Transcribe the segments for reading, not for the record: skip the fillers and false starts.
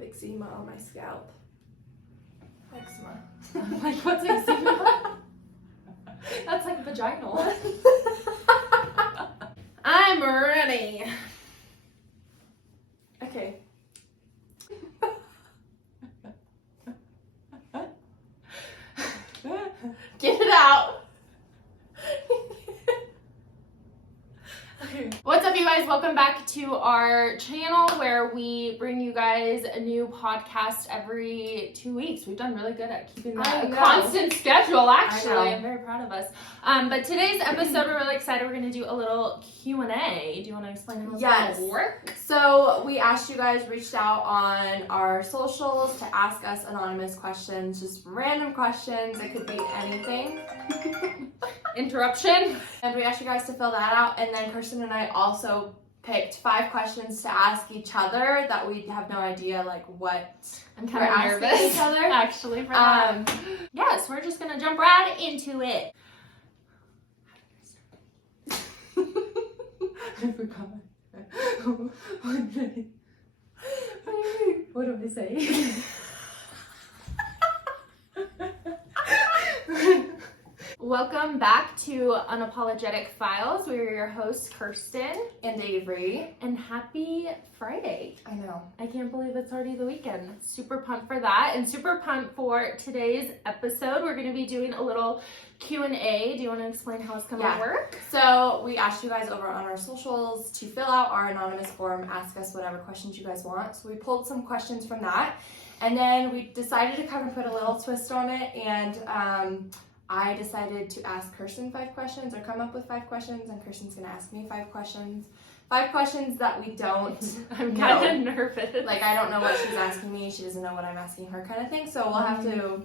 have eczema on my scalp. Eczema. I'm like, what's eczema? That's like vaginal. I'm ready. Okay. Get it out. Okay. What's up, you guys? Welcome back to our channel where we bring you guys a new podcast every 2 weeks. We've done really good at keeping that a constant schedule, actually. I'm very proud of us. But today's episode, we're really excited. We're going to do a little Q&A. Do you want to explain how it's going to work? So we asked you guys, reached out on our socials to ask us anonymous questions, just random questions. It could be anything. Interruption. And we asked you guys to fill that out, and then Kirsten and I also picked 5 questions to ask each other that we have no idea like what I'm kind of nervous each other actually for that. Yes, we're just gonna jump right into it. I forgot. What do I say? Welcome back to Unapologetic Files. We're your hosts, Kirsten and Avery. And happy Friday. I know. I can't believe it's already the weekend. Super pumped for that, and super pumped for today's episode. We're going to be doing a little Q&A. Do you want to explain how it's going to work? So we asked you guys over on our socials to fill out our anonymous form, ask us whatever questions you guys want. So we pulled some questions from that, and then we decided to kind of put a little twist on it, and I decided to ask Kirsten 5 questions, or come up with 5 questions, and Kirsten's gonna ask me 5 questions. 5 questions that we don't I'm kind of nervous. Like, I don't know what she's asking me, she doesn't know what I'm asking her kind of thing, so we'll have to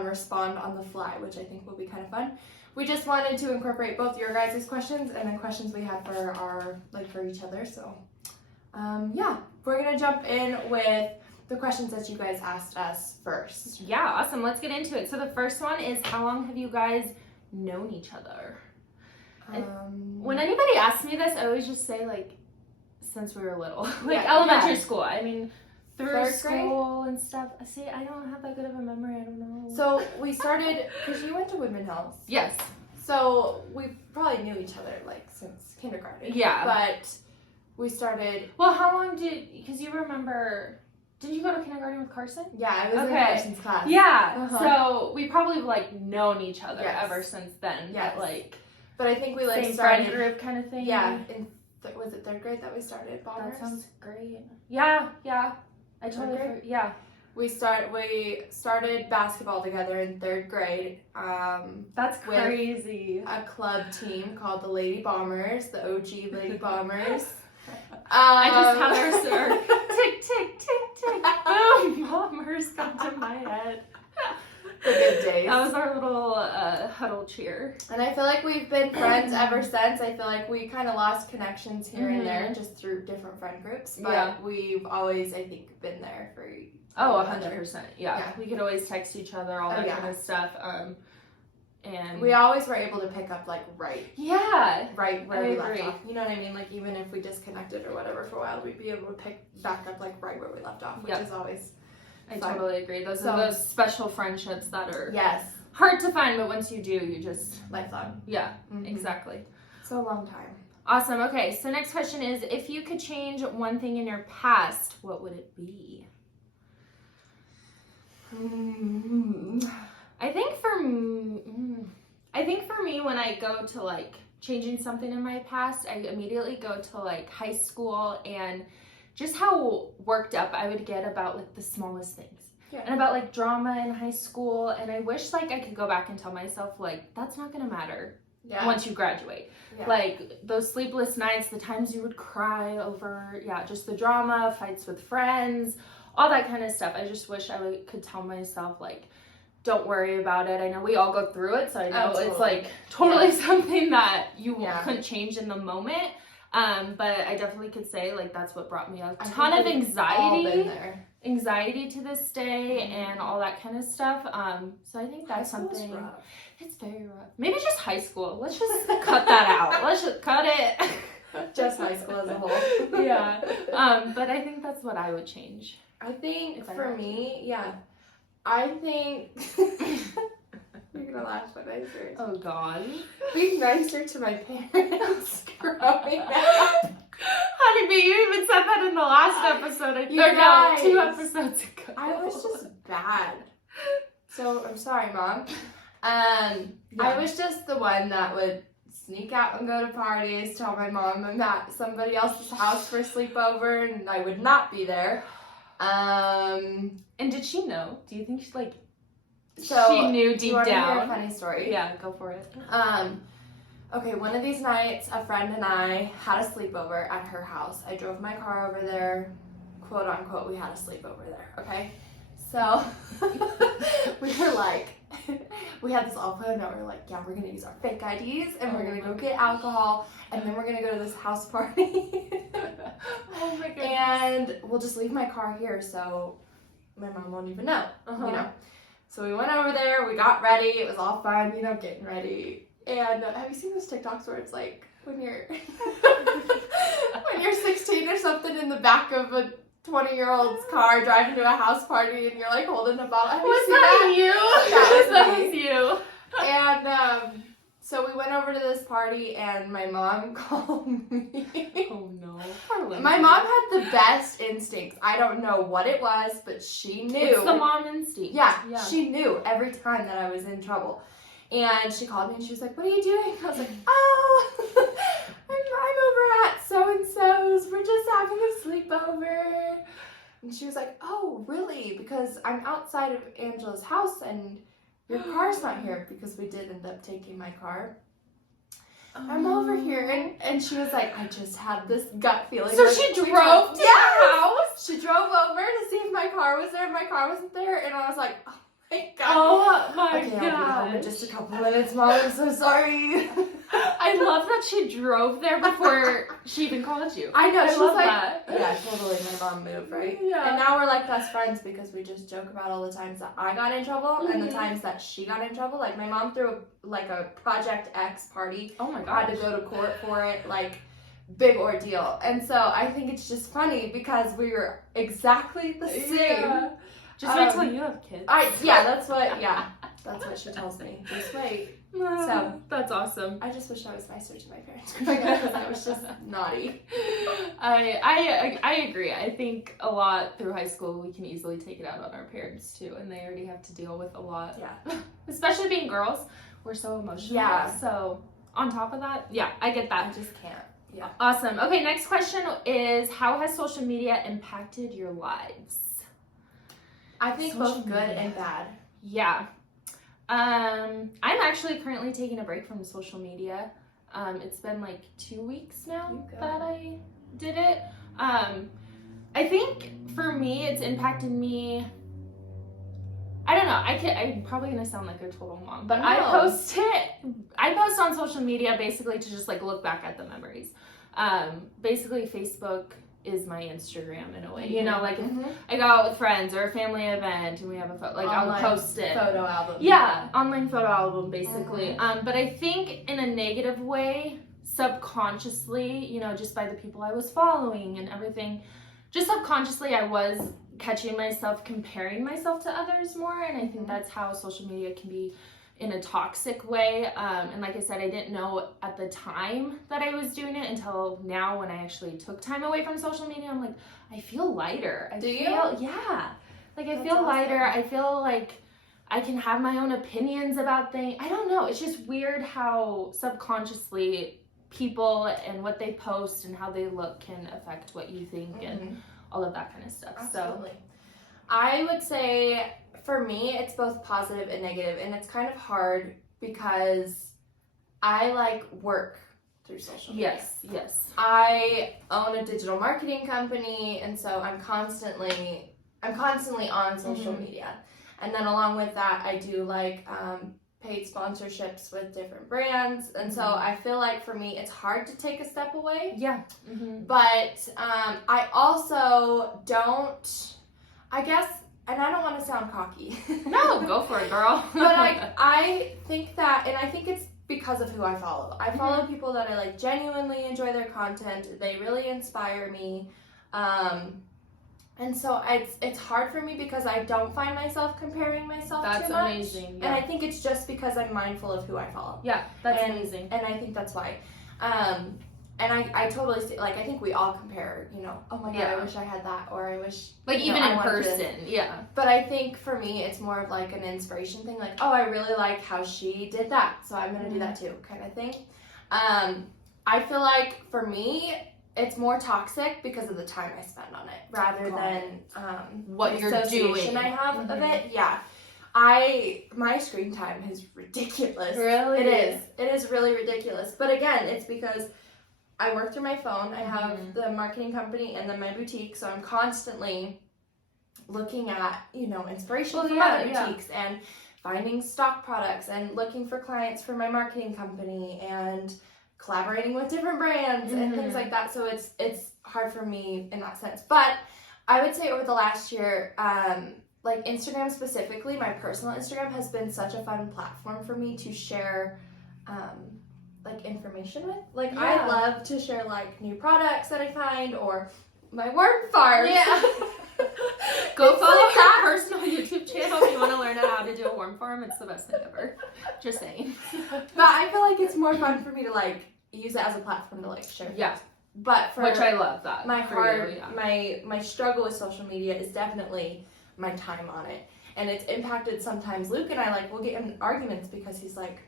respond on the fly, which I think will be kind of fun. We just wanted to incorporate both your guys' questions and then questions we had for our, like, for each other, so yeah. We're gonna jump in with the questions that you guys asked us first. Yeah, awesome. Let's get into it. So the first one is, how long have you guys known each other? When anybody asks me this, I always just say, like, since we were little. Like, elementary school. I mean, through 3rd school and stuff. See, I don't have that good of a memory. I don't know. So we started, because you went to Woodman Hills. Yes. So we probably knew each other, like, since kindergarten. Yeah. But we started... Well, how long because you remember... Did you go to kindergarten with Carson? Yeah, I was in Carson's class. Yeah, so we probably like known each other ever since then. Yes. But I think we like same started friend group kind of thing. Yeah, was it 3rd grade that we started Bombers? That sounds great. Yeah. I totally yeah. We started basketball together in 3rd grade. That's crazy. A club team called the Lady Bombers, the OG Lady Bombers. I just have our tick, tick, tick, tick, boom, Bombers come to my head. The good days. That was our little huddle cheer. And I feel like we've been friends ever since. I feel like we kind of lost connections here and there just through different friend groups. But we've always, I think, been there for 100%. Yeah. We could always text each other, all that kind of stuff. And we always were able to pick up, like, right where we left off. You know what I mean? Like, even if we disconnected or whatever for a while, we'd be able to pick back up, like, right where we left off, which is always I fun. Totally agree. Those are those special friendships that are hard to find, but once you do, you just... lifelong. Yeah, exactly. So a long time. Awesome. Okay, so next question is, if you could change one thing in your past, what would it be? I think for me, when I go to, like, changing something in my past, I immediately go to, like, high school and just how worked up I would get about, like, the smallest things. Yeah. And about, like, drama in high school. And I wish, like, I could go back and tell myself, like, that's not going to matter once you graduate. Yeah. Like, those sleepless nights, the times you would cry over, just the drama, fights with friends, all that kind of stuff. I just wish I could tell myself, like, don't worry about it. I know we all go through it, so I know it's like totally something that you couldn't change in the moment. But I definitely could say, like, that's what brought me a ton of anxiety to this day and all that kind of stuff. So I think that's something. Rough. It's very rough. Maybe just high school. Let's just cut that out. Let's just cut it. Just high school as a whole. Yeah. But I think that's what I would change. I think If I for had to. me, yeah. I think you're gonna laugh when I say it. Oh God. Being nicer to my parents growing up. Honey, but you even said that in the last episode. You Or no, guys. 2 episodes ago. I was just bad. So I'm sorry, Mom. Yeah. I was just the one that would sneak out and go to parties, tell my mom I'm at somebody else's house for a sleepover, and I would not be there. And did she know? Do you think she like? So she knew do you deep want to hear a down. funny story? Yeah, go for it. Okay, one of these nights, a friend and I had a sleepover at her house. I drove my car over there, quote unquote, we had a sleepover there, okay? So, we were like, we had this all planned out. We were like, yeah, we're gonna use our fake IDs, and we're gonna go get alcohol, and then we're gonna go to this house party. Oh my goodness. And we'll just leave my car here so my mom won't even know, you know? So we went over there, we got ready, it was all fun, you know, getting ready. And have you seen those TikToks where it's like when you're when you're 16 or something in the back of a 20-year-old's car driving to a house party and you're like holding a bottle? Have you Was seen that you? That was was you. And so we went over to this party and my mom called me. Oh no. Poor Lindsay. My mom had the best instincts. I don't know what it was, but she knew. It's the mom instinct. Yeah, she knew every time that I was in trouble. And she called me and she was like, what are you doing? I was like, oh, I'm over at so-and-so's. We're just having a sleepover. And she was like, oh, really? Because I'm outside of Angela's house and your car's not here, because we did end up taking my car. I'm over here. And she was like, I just had this gut feeling. So she drove to the house? She drove over to see if my car was there. My car wasn't there. And I was like, oh my God. Oh my Okay, I'll be home in just a couple minutes, Mom. I'm so sorry. I love that she drove there before she even called you. I know. I She's love like, that. yeah, totally. My mom moved, right? Yeah. And now we're like best friends because we just joke about all the times that I got in trouble and the times that she got in trouble. Like my mom threw a Project X party. Oh my I god. had to go to court for it. Like big ordeal. And so I think it's just funny because we were exactly the same. Yeah. Just wait till you have kids. That's what she tells me. Just wait. So that's awesome. I just wish I was nicer to my parents growing up because I was just naughty. I agree. I think a lot through high school we can easily take it out on our parents too, and they already have to deal with a lot. Yeah. Especially being girls, we're so emotional. Yeah. So on top of that, yeah, I get I that. just can't. Yeah. Awesome. Okay, next question is, how has social media impacted your lives? I think Social both good media. and bad. Yeah. I'm actually currently taking a break from social media. It's been like 2 weeks now You go. that I did it. I think for me, it's impacted me. I don't know. I'm probably gonna sound like a total mom, but I No. post on social media basically to just like look back at the memories. Basically Facebook is my Instagram in a way. You know, like if I go out with friends or a family event and we have a photo, like Online I'll post it. Photo album. Yeah, online photo album basically. But I think in a negative way, subconsciously, you know, just by the people I was following and everything, just subconsciously I was catching myself comparing myself to others more, and I think that's how social media can be in a toxic way. And like I said, I didn't know at the time that I was doing it until now when I actually took time away from social media. I'm like, I feel lighter. Do you? Yeah. Like I That's feel lighter. awesome. I feel like I can have my own opinions about things. I don't know. It's just weird how subconsciously people and what they post and how they look can affect what you think and all of that kind of stuff. Absolutely. I would say for me, it's both positive and negative, and it's kind of hard because I like work through social media. Yes. I own a digital marketing company, and so I'm constantly on social media. And then along with that, I do like paid sponsorships with different brands, and so I feel like for me, it's hard to take a step away. Yeah. But I also don't, I guess, and I don't want to sound cocky. No, go for it, girl. But I think that, and I think it's because of who I follow. I follow people that I like genuinely enjoy their content. They really inspire me. And so it's hard for me because I don't find myself comparing myself That's too much. amazing. And Yeah. I think it's just because I'm mindful of who I follow. Yeah, that's and, amazing. And I think that's why. And I totally see, like, I think we all compare, you know, oh my God, Yeah. I wish I had that, or I wish. Like, you know, even I in wanted person, this. yeah. But I think for me, it's more of like an inspiration thing, like, oh, I really like how she did that, so I'm going to do that too, kind of thing. I feel like for me, it's more toxic because of the time I spend on it, rather than what the you're association doing. I have of it. Yeah. My screen time is ridiculous. Really? It is really ridiculous. But again, it's because I work through my phone. I have the marketing company and then my boutique, so I'm constantly looking at, you know, inspiration from other boutiques and finding stock products and looking for clients for my marketing company and collaborating with different brands and things like that. So it's hard for me in that sense. But I would say over the last year, like Instagram specifically, my personal Instagram has been such a fun platform for me to share like information with. Like I love to share like new products that I find or my worm farms. Yeah. Go follow her personal YouTube channel if you want to learn how to do a worm farm. It's the best thing ever. Just saying. But I feel like it's more fun for me to like use it as a platform to like share. Yeah. Things. But for which I love that. my heart, my struggle with social media is definitely my time on it, and it's impacted sometimes. Luke and I like we'll get in arguments because he's like,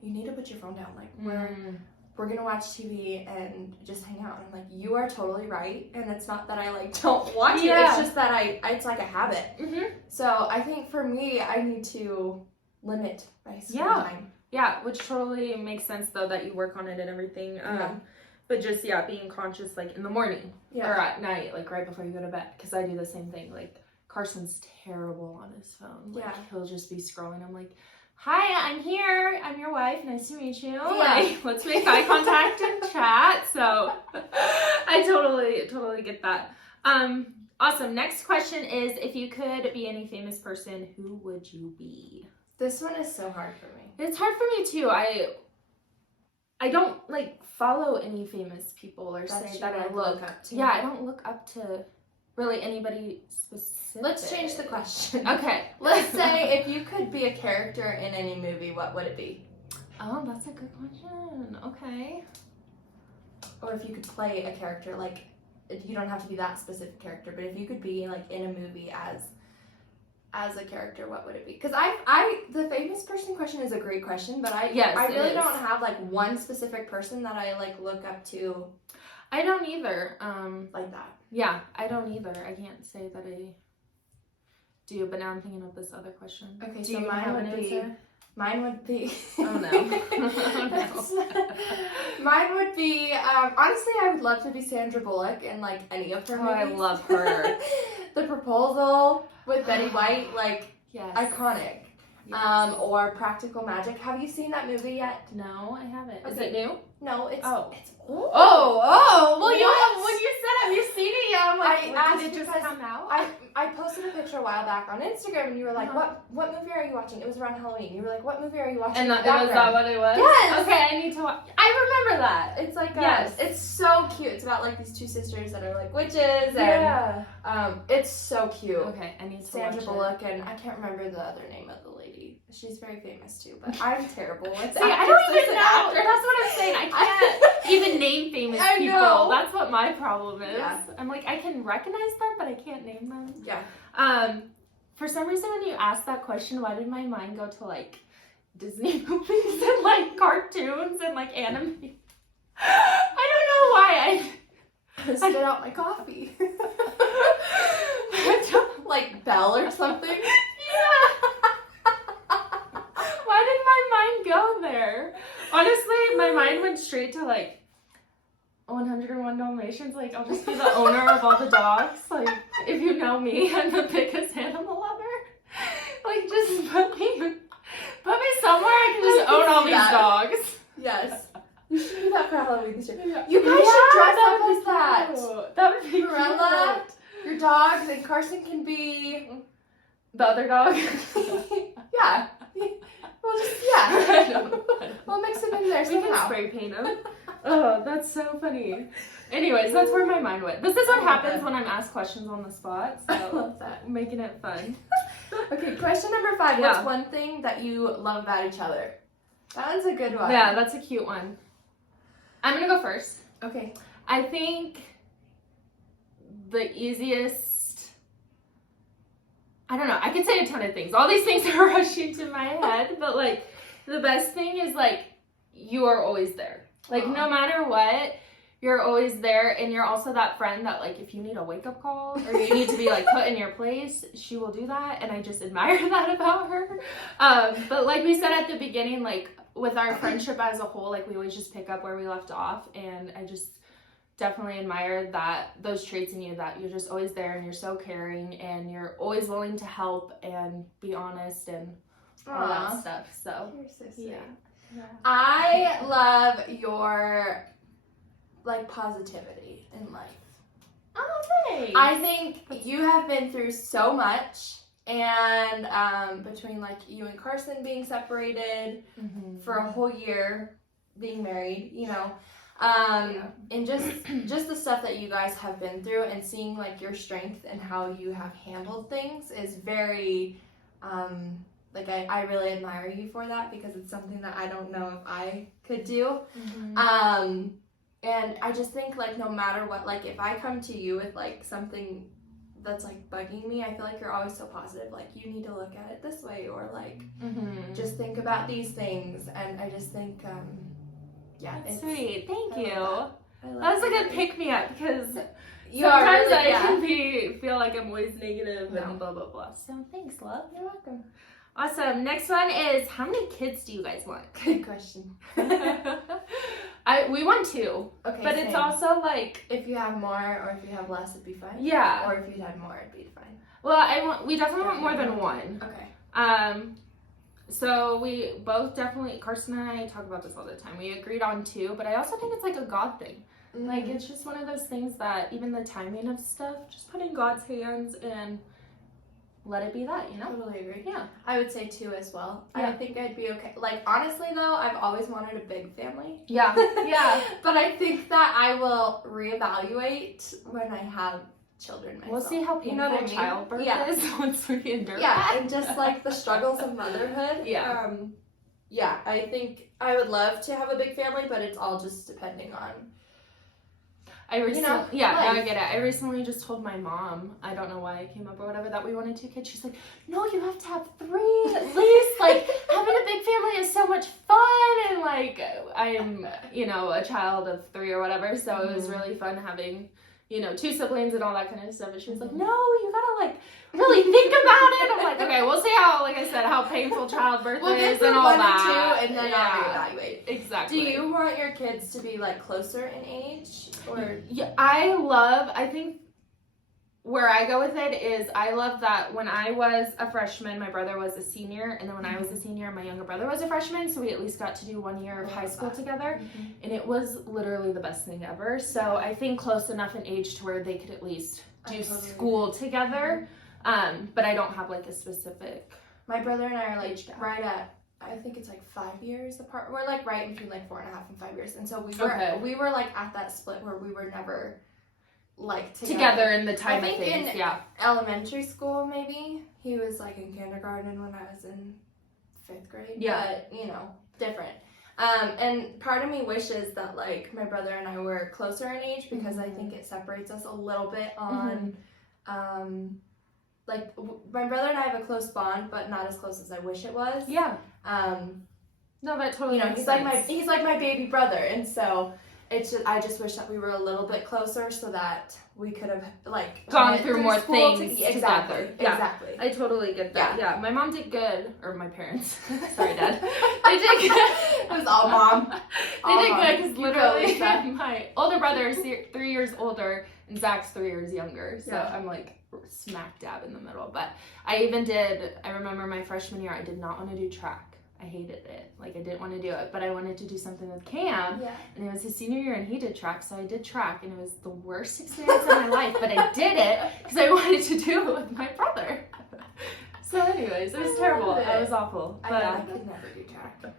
you need to put your phone down. Like we're gonna watch TV and just hang out. And I'm like, you are totally right, and it's not that I like don't want to. It's just that it's like a habit. So I think for me, I need to limit my screen time. Yeah, which totally makes sense though that you work on it and everything. But just being conscious like in the morning or at night, like right before you go to bed, because I do the same thing. Like Carson's terrible on his phone. Like he'll just be scrolling. I'm like, hi, I'm here. I'm your wife. Nice to meet you. Like, let's make eye contact and chat. So I totally get that. Awesome. Next question is, if you could be any famous person, who would you be? This one is so hard for me. It's hard for me too. I don't like follow any famous people or say that I look up to. Yeah, I don't look up to really anybody specific. Let's change the question. Okay. Let's say if you could be a character in any movie, what would it be? Oh, that's a good question. Okay. Or if you could play a character, like you don't have to be that specific character, but if you could be like in a movie as a character, what would it be? Because the famous person question is a great question, but I really don't have like one specific person that I like look up to. I don't either. Like that. Yeah, I don't either. I can't say that I do, but now I'm thinking of this other question. Okay, do so you have an answer? Mine would be. Oh no. Oh, no. Mine would be. Honestly, I would love to be Sandra Bullock in like any of her movies. I love her. The Proposal with Betty White, like iconic. Yes. Or Practical Magic. Have you seen that movie yet? No, I haven't. Okay. Is it new? No, it's it's old. Oh, well, What? when you said, have you seen it yet? I'm like, I asked did it just because come out? I posted a picture a while back on Instagram, and you were like, "What movie are you watching?" It was around Halloween. You were like, "What movie are you watching?" And was that what it was? Yes. Okay, I need to watch. I remember that. It's like Yes. it's so cute. It's about like these two sisters that are like witches, and it's so cute. Okay, I need to Sandra watch Bullock, and I can't remember the other name of the lady. She's very famous too, but I'm terrible. See, I don't even know. That's what I'm saying. I can't even name famous people. Know. That's what my problem is. Yeah. I'm like, I can recognize them, but I can't name them. Yeah. For some reason, when you asked that question, why did my mind go to like Disney movies and like cartoons and like anime? I don't know why I spit out my coffee. Like Belle or something. Yeah. Why did my mind go there? Honestly, my mind went straight to like 101 Dalmatians. Like, I'll just be the owner of all the dogs. Like, if you know me, I'm the biggest animal lover. Like, just put me somewhere I can just own all these dogs. Yes. You should do that for Halloween this year. Yeah. You guys should dress up as that. That would be Cruella, cute. your dogs, and Carson can be The other dog. yeah. We'll just I don't know. We'll mix them in there We can somehow. spray paint them. Oh, that's so funny. Anyways, that's where my mind went. This is what happens when I'm asked questions on the spot. So I love that. making it fun. Okay, question number 5. Yeah. What's one thing that you love about each other? That one's a good one. Yeah, that's a cute one. I'm gonna go first. Okay. I think the easiest, I don't know, I could say a ton of things. All these things are rushing to my head, but like the best thing is like you are always there. Like no matter what, you're always there, and you're also that friend that like if you need a wake-up call or you need to be like put in your place, she will do that, and I just admire that about her. But like we said at the beginning, like with our friendship as a whole, like we always just pick up where we left off, and I just definitely admire that, those traits in you, that you're just always there and you're so caring and you're always willing to help and be honest and all that stuff. So You're so sweet. yeah. I love your like positivity in life. Oh, thanks. I think you have been through so much, and between like you and Carson being separated for a whole year, being married, you know, and just the stuff that you guys have been through, and seeing like your strength and how you have handled things is very like I really admire you for that, because it's something that I don't know if I could do. And I just think like no matter what, like if I come to you with like something that's like bugging me, I feel like you're always so positive, like you need to look at it this way, or like just think about these things. And I just think yeah, That's sweet. Thank you. That was a good pick me up, because you are sometimes really, I can feel like I'm always negative and blah blah blah. So thanks, love. You're welcome. Awesome. Next one is, how many kids do you guys want? Good question. We want 2. Okay, but same. it's also like, if you have more or if you have less, it'd be fine. yeah. Or if you had more, it'd be fine. Well, we definitely want more than 1. Okay. So we both definitely, Carson and I talk about this all the time. We agreed on 2, but I also think it's like a God thing. Like it's just one of those things that even the timing of stuff, just put in God's hands and let it be that, you know? Totally agree. Yeah. I would say 2 as well. Yeah. I think I'd be okay. Like, honestly, though, I've always wanted a big family. Yeah. Yeah. But I think that I will reevaluate when I have children myself. We'll see how painful You know what I mean? childbirth Yeah. is once we endure Yeah, that. and just like the struggles of motherhood. Yeah. Yeah, I think I would love to have a big family, but it's all just depending on I recently, life. I get it. I recently just told my mom, I don't know why I came up or whatever, that we wanted 2 kids. She's like, no, you have to have 3 at least. Like, having a big family is so much fun. And like, I'm, a child of 3 or whatever. So it was really fun having, 2 siblings and all that kind of stuff. And she was like, no, you gotta like really think about it. I'm like, okay, we'll see how, like I said, how painful childbirth is and all 1 that. to 2, and then I'll reevaluate. Exactly. Do you want your kids to be like closer in age, or? Yeah, I think where I go with it is, I love that when I was a freshman, my brother was a senior, and then when I was a senior, my younger brother was a freshman, so we at least got to do 1 year of high school together, and it was literally the best thing ever. So I think close enough in age to where they could at least do school together, but I don't have like a specific. My brother and I are like age gap. right at, I think it's like 5 years apart. We're like right between like 4.5 and 5 years, and so we were like at that split where we were never like together in the time I of think things. in Yeah. elementary school maybe he was like in kindergarten when I was in 5th grade. Yeah. But different. And part of me wishes that like my brother and I were closer in age, because I think it separates us a little bit on like my brother and I have a close bond, but not as close as I wish it was. Yeah. No, that totally makes he's sense. he's like my baby brother, and so I just wish that we were a little bit closer, so that we could have like gone through more things exactly. together. Yeah. Exactly. I totally get that. Yeah. Yeah, my mom did good, or my parents. Sorry, Dad. They did good. It was all mom. They did good because You go, literally Lisa. my older brother is 3 years older and Zach's 3 years younger. So Yeah. I'm like smack dab in the middle. But I remember my freshman year, I did not want to do track. I hated it. Like, I didn't want to do it, but I wanted to do something with Cam. Yeah. And it was his senior year and he did track, so I did track, and it was the worst experience of my life, but I did it because I wanted to do it with my brother. So anyways, it was terrible. it. I was awful. I But could never do track.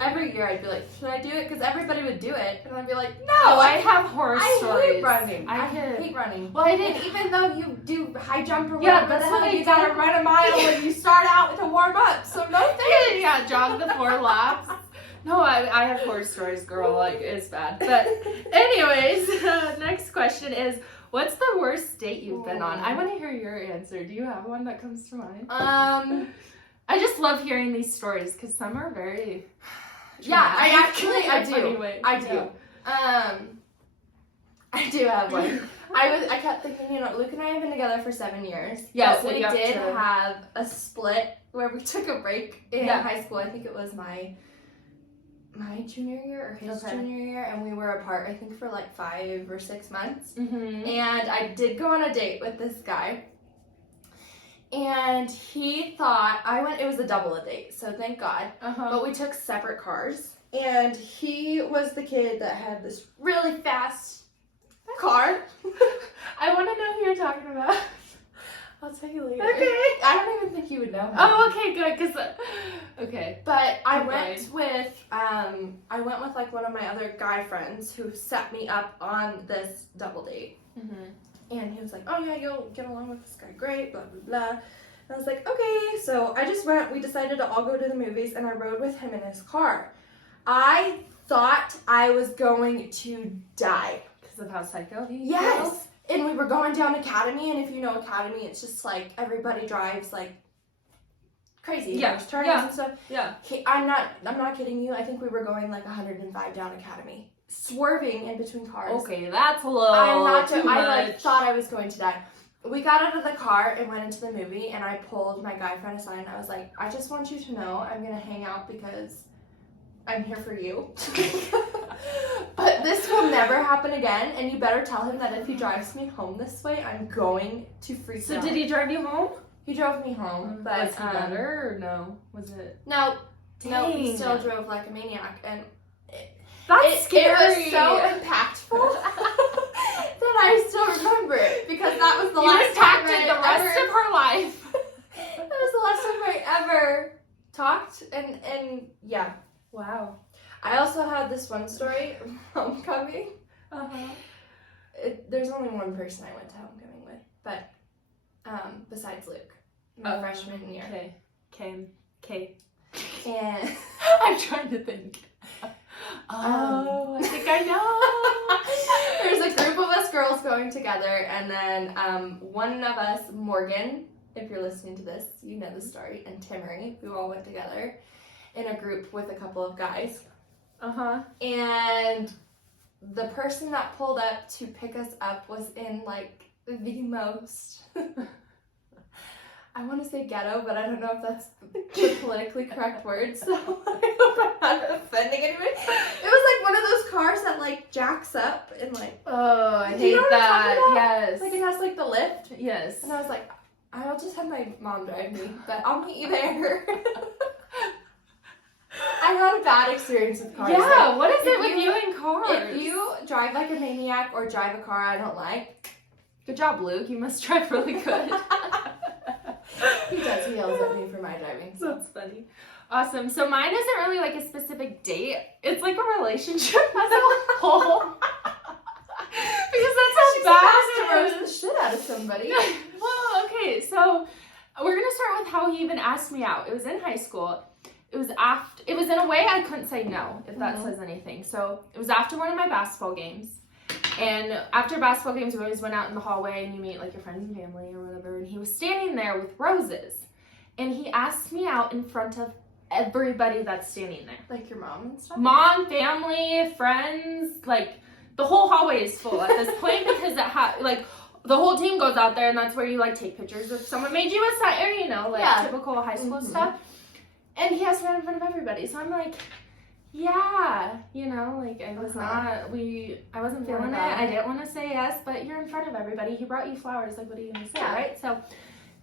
Every year I'd be like, should I do it? Because everybody would do it. And I'd be like, no, Oh, I have horror I stories. hate running. I could- hate running. Well, I didn't. And even though you do high jump or Yeah, whatever, that's the what hell, I you did. gotta run a mile when you start out to warm up. So no thanks. Yeah, jog the 4 laps. No, I have horror stories, girl. Like, it's bad. But anyways, next question is, what's the worst date you've been on? I want to hear your answer. Do you have one that comes to mind? I just love hearing these stories because some are very Yeah, I traumatic. do. Anyway, I do. I do have one. I kept thinking, you know, Luke and I have been together for 7 years. Yes, but so we you have did to- have a split where we took a break in Yeah. high school. I think it was my junior year or his Okay. junior year, and we were apart, I think, for like 5 or 6 months. Mm-hmm. And I did go on a date with this guy. And he thought it was a double date, so thank God. Uh-huh. But we took separate cars. And he was the kid that had this really fast car. I want to know who you're talking about. I'll tell you later. Okay. I don't even think you would know him. Oh, okay, good. Okay. But I Keep went with like one of my other guy friends who set me up on this double date. Mm-hmm. And he was like, oh yeah, you'll get along with this guy great, blah, blah, blah. And I was like, okay. So I just we decided to all go to the movies, and I rode with him in his car. I thought I was going to die. Because of how psycho he Yes. And we were going down Academy, and if you know Academy, it's just like everybody drives like crazy. Yeah. There's turns Yeah. and stuff. Yeah. I'm not kidding you. I think we were going like 105 down Academy, swerving in between cars. Okay, that's a little too much. I like thought I was going to die. We got out of the car and went into the movie, and I pulled my guy friend aside, and I was like, I just want you to know I'm gonna hang out because I'm here for you. But this will never happen again, and you better tell him that if he drives me home this way, I'm going to freak So out. did he drive you home? He drove me home, but was he better or no? Was it? No, he Dang. still drove like a maniac, and That's scary. It was so impactful that I still remember it because that was the You last time impacted the rest of her life. That was the last time I ever talked, and yeah. Wow. I also had this one story, homecoming. Uh-huh. There's only one person I went to homecoming with, but besides Luke, my freshman year. Okay. And I'm trying to think. I think I know. there's a group of us girls going together, and then one of us, Morgan, if you're listening to this, you know the story, and Timmery, we all went together in a group with a couple of guys. Uh-huh. And the person that pulled up to pick us up was in like the most I want to say ghetto, but I don't know if that's the politically correct word, so I hope I'm not offending anybody. It was like one of those cars that like jacks up and like, Oh, I Do you hate know what I'm that. talking about? Yes. like it has like the lift. Yes. And I was like, I'll just have my mom drive me, but I'll meet you there. I had a bad experience with cars. Yeah, Like, what is if it with you and cars? If you drive like a maniac or drive a car I don't like, Good job, Luke. You must drive really good. he does. He yells at me for my driving. So. That's funny. Awesome. So mine isn't really like a specific date. It's like a relationship as a whole. Because that's how She's bad fast to it roast the is. shit out of somebody. Well, okay. So we're gonna start with how he even asked me out. It was in high school. It was in a way I couldn't say no, if that says anything. So it was after one of my basketball games. And after basketball games, we always went out in the hallway and you meet like your friends and family or whatever. And he was standing there with roses. And he asked me out in front of everybody that's standing there. Like your mom and stuff? Mom, family, friends, like the whole hallway is full at this point because like the whole team goes out there and that's where you like take pictures if someone made you a sign or you know, like typical high school stuff. And he asked me out in front of everybody. So I'm like, yeah, you know, like I wasn't feeling it. I didn't want to say yes, but you're in front of everybody. He brought you flowers. Like, what are you going to say, right? So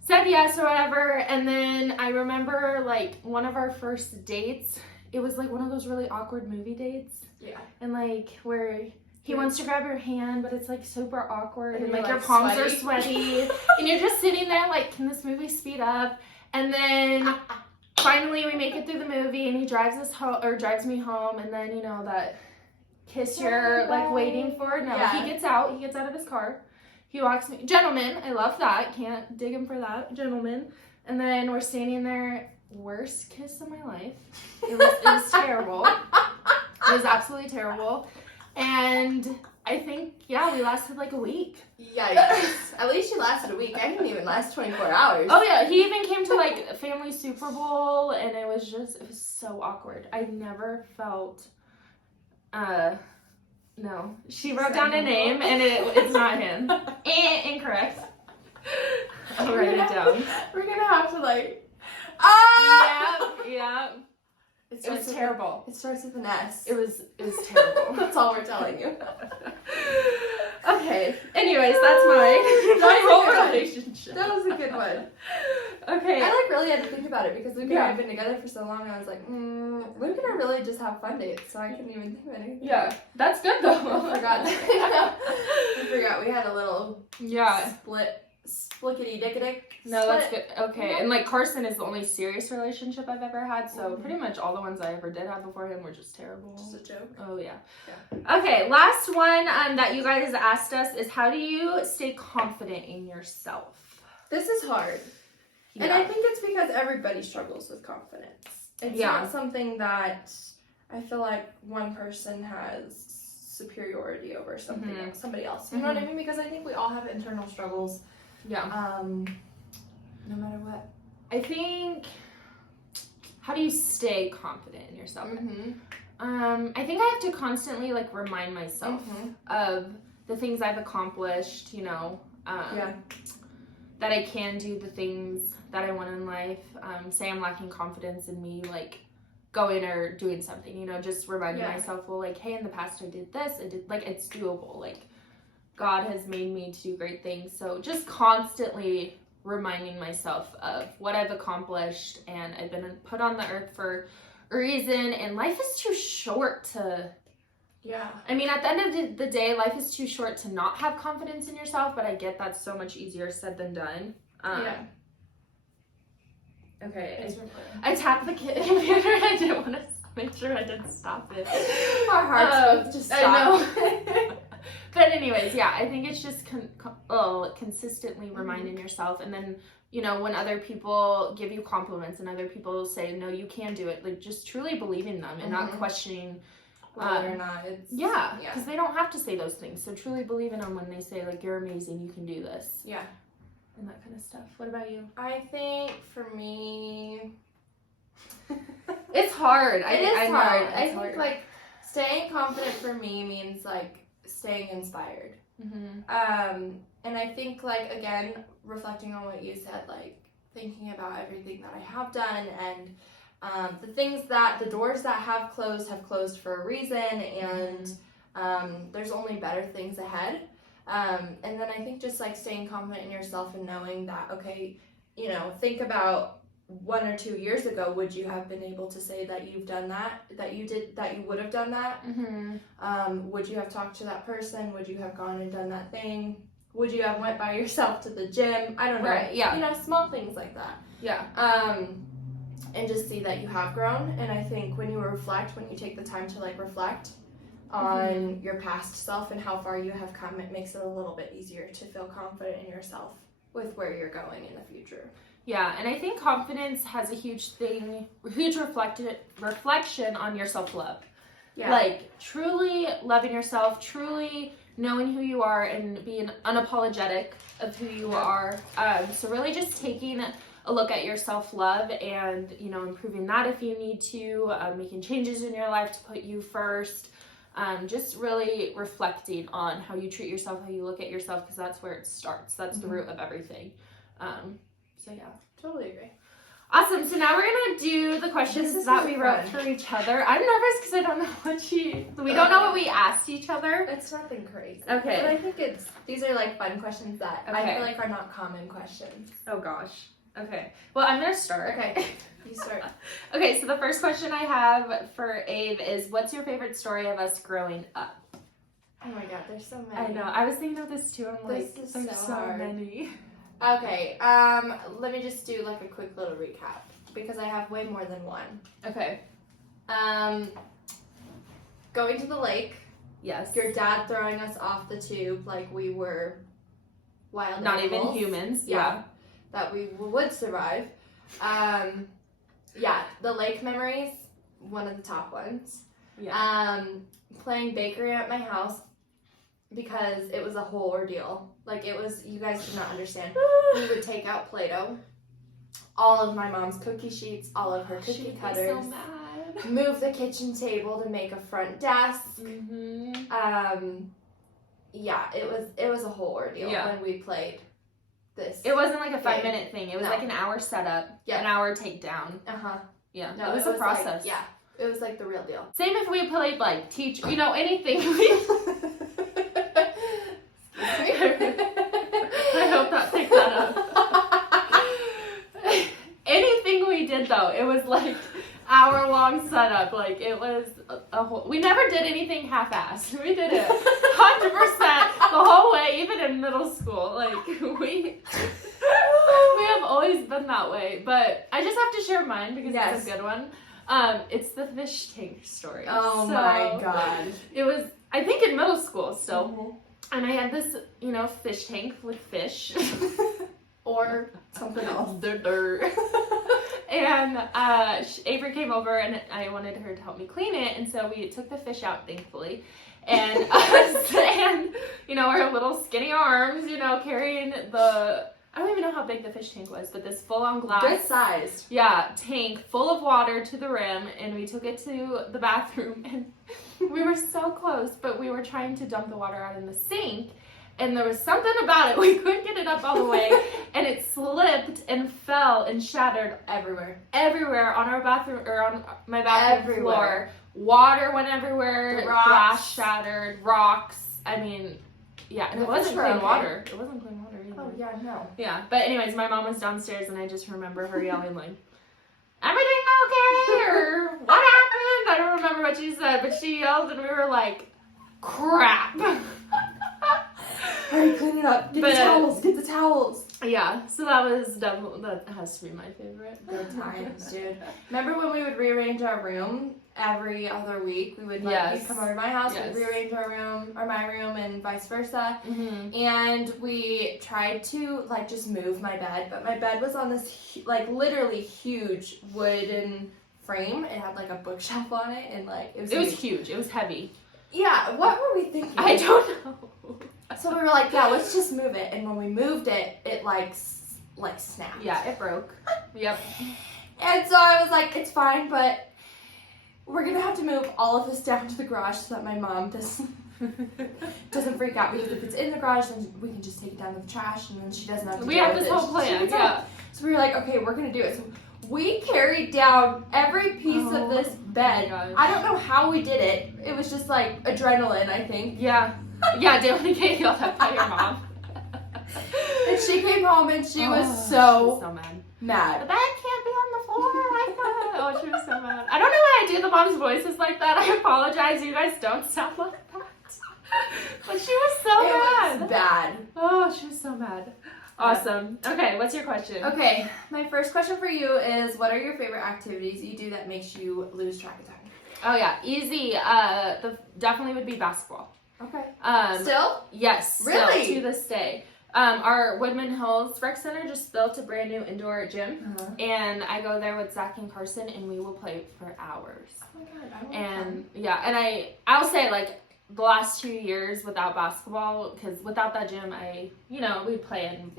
said yes or whatever. And then I remember like one of our first dates, it was like one of those really awkward movie dates. Yeah. And like where he wants to grab your hand, but it's like super awkward. And like you're, your like, palms sweaty. are sweaty. And you're just sitting there like, can this movie speed up? And then finally we make it through the movie, and he drives us home, or drives me home, and then, you know, that kiss you're like waiting for. No, he gets out of his car. He walks me, gentleman, I love that. Can't dig him for that, gentleman. And then we're standing there, worst kiss of my life. It was terrible. It was absolutely terrible. And I think, we lasted like a week. Yikes. At least you lasted a week. I didn't even last 24 hours. Oh yeah, he even came to like family Super Bowl, and it was so awkward. I never felt, no. She wrote down a name, and it's not him. Incorrect. I'll write it down. We're gonna have to like, Yeah. It was terrible. It starts with an S. It was terrible. That's all we're telling you. Okay. Anyways, that's my whole relationship. That was a good one. Okay. I like really had to think about it because Luke and I have been together for so long. I was like, Luke and I really just have fun dates, so I couldn't even think of anything. Yeah, that's good though. I forgot. I forgot we had a little splickety dickety. No, that's good. Okay, and like Carson is the only serious relationship I've ever had, so pretty much all the ones I ever did have before him were just terrible. Just a joke. Oh yeah. Okay, last one that you guys asked us is, how do you stay confident in yourself? This is hard. Yeah. And I think it's because everybody struggles with confidence. It's not something that I feel like one person has superiority over somebody else. You know what I mean? Because I think we all have internal struggles. Yeah. No matter what. I think, how do you stay confident in yourself? I think I have to constantly like remind myself of the things I've accomplished, you know, that I can do the things that I want in life. Say I'm lacking confidence in me, like going or doing something, you know, just reminding myself, well, like, hey, in the past I did this, like, it's doable. Like, God has made me to do great things. So just constantly reminding myself of what I've accomplished, and I've been put on the earth for a reason, and life is too short to... I mean, at the end of the day, life is too short to not have confidence in yourself, but I get that's so much easier said than done. Okay, I tapped the computer. I didn't want to make sure I didn't stop it. Our hearts just stopped. I know. But anyways, I think it's just consistently reminding yourself, and then, you know, when other people give you compliments and other people say, no, you can do it, like, just truly believing them and not questioning whether or not it's... because they don't have to say those things. So truly believe in them when they say, like, you're amazing, you can do this. And that kind of stuff. What about you? I think for me... It's hard. It is hard. I think, hard. like, staying confident for me means, like, staying inspired. And I think, like, again, reflecting on what you said, like, thinking about everything that I have done, and the doors that have closed for a reason, and there's only better things ahead. And then I think just, like, staying confident in yourself and knowing that, okay, you know, think about 1 or 2 years ago, would you have been able to say that you've done that you would have done that? Would you have talked to that person? Would you have gone and done that thing? Would you have went by yourself to the gym? I don't know. Right, You know, small things like that. And just see that you have grown. And I think when you take the time to, like, reflect on your past self and how far you have come, it makes it a little bit easier to feel confident in yourself with where you're going in the future. Yeah, and I think confidence has a huge reflection on your self-love. Like, truly loving yourself, truly knowing who you are, and being unapologetic of who you are. So really just taking a look at your self-love and, you know, improving that if you need to, making changes in your life to put you first. Just really reflecting on how you treat yourself, how you look at yourself, because that's where it starts. That's the root of everything. So yeah, totally agree. Awesome. So now we're gonna do the questions that we wrote for each other. I'm nervous because I don't know we don't know what we asked each other. It's nothing crazy. Okay. But I think these are, like, fun questions that I feel like are not common questions. Oh gosh. Okay. Well, I'm gonna start. Okay. You start. Okay. So the first question I have for Ave is, what's your favorite story of us growing up? Oh my God, there's so many. I know. I was thinking of this too. I'm like, there's so hard. many. Okay, let me just do, like, a quick little recap. because I have way more than one. Okay. Going to the lake. Yes. Your dad throwing us off the tube like we were wild Not animals. even humans. Yeah. That we would survive. Yeah, the lake memories, one of the top ones. Yeah. Playing bakery at my house because it was a whole ordeal. Like it was, you guys do not understand. We would take out Play-Doh, all of my mom's cookie sheets, all of her cookie cutters. So mad. Move the kitchen table to make a front desk. Mm-hmm. Yeah, it was a whole ordeal Yeah. when we played this. It wasn't like a 5-minute game. thing. It was No. like an hour setup, Yeah. an hour takedown. Uh-huh. Yeah, No, it was a like- process. yeah, it was like the real deal. Same if we played like teach, anything. I hope that picked that up. Anything we did though, it was like hour-long setup. Like it was a whole. We never did anything half-assed. We did it 100% the whole way, even in middle school. Like we have always been that way. But I just have to share mine because it's a good one. It's the fish tank story. Oh So, my god. It was, I think, in middle school still. Mhm. And I had this, fish tank with fish. Or something else. And Avery came over and I wanted her to help me clean it. And so we took the fish out, thankfully. And us and, our little skinny arms, carrying I don't even know how big the fish tank was, but this full-on glass. Good sized. Yeah, tank full of water to the rim, and we took it to the bathroom, and we were so close, but we were trying to dump the water out in the sink, and there was something about it. We couldn't get it up all the way, and it slipped and fell and shattered everywhere on our bathroom, or on my bathroom floor. Water went everywhere, The rocks. glass shattered, rocks. I mean, yeah, and The it wasn't fish were clean okay. water. It wasn't clean water either. Oh yeah, no. Yeah, but anyways, my mom was downstairs and I just remember her yelling like, "Everything okay?" or "What happened?" I don't remember what she said, but she yelled and we were like, "Crap." Hurry, clean it up. Get the towels. Yeah, so that has to be my favorite. Good times, dude. Remember when we would rearrange our room every other week? We would you'd come over to my house, Yes. we'd rearrange our room or my room and vice versa. Mm-hmm. And we tried to just move my bed, but my bed was on this literally huge wooden frame. It had a bookshelf on it, and it was huge. huge. It was heavy. Yeah, what were we thinking? I don't know. So we were like, yeah, let's just move it. And when we moved it, it snapped. Yeah, it broke. Yep. And so I was like, it's fine, but we're gonna have to move all of this down to the garage so that my mom doesn't freak out, because if it's in the garage, then we can just take it down to the trash, and then she doesn't have to We deal had with this it. whole plan, yeah. So we were like, okay, we're gonna do it. So we carried down every piece of this bed. gosh. I don't know how we did it. It was just adrenaline, I think. Yeah. Yeah, didn't want to get yelled at by your mom. And she came home and she was She so was so mad. The mad. bed can't be on the floor like that. Oh, she was so mad. I don't know why I do the mom's voices like that. I apologize. You guys don't sound like that. But she was so It mad. was bad. Oh, she was so mad. Awesome. Okay, what's your question? Okay, my first question for you is, what are your favorite activities you do that makes you lose track of time? Oh yeah, easy. Definitely would be basketball. Okay. Still? Yes. Really? Still, to this day. Our Woodman Hills Rec Center just built a brand new indoor gym, and I go there with Zach and Carson, and we will play for hours. Oh my god, I want And yeah, and I'll say the last 2 years without basketball, because without that gym, we'd play in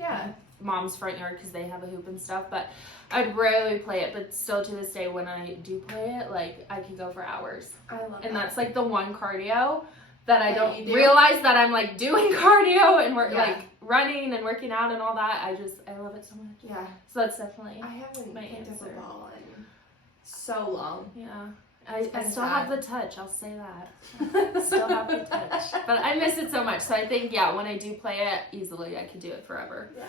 mom's front yard because they have a hoop and stuff, but I'd rarely play it. But still, to this day, when I do play it, I could go for hours. I love And that. that's the one cardio that I That don't you do? realize that I'm doing cardio and we're Yeah. running and working out and all that. I love it so much. Yeah. So that's definitely I haven't my picked up answer. a ball in so long. yeah. It's I been still bad. have the touch, I'll say that. Still have the touch. But I miss it so much. So I think, when I do play it easily, I could do it forever. Yeah.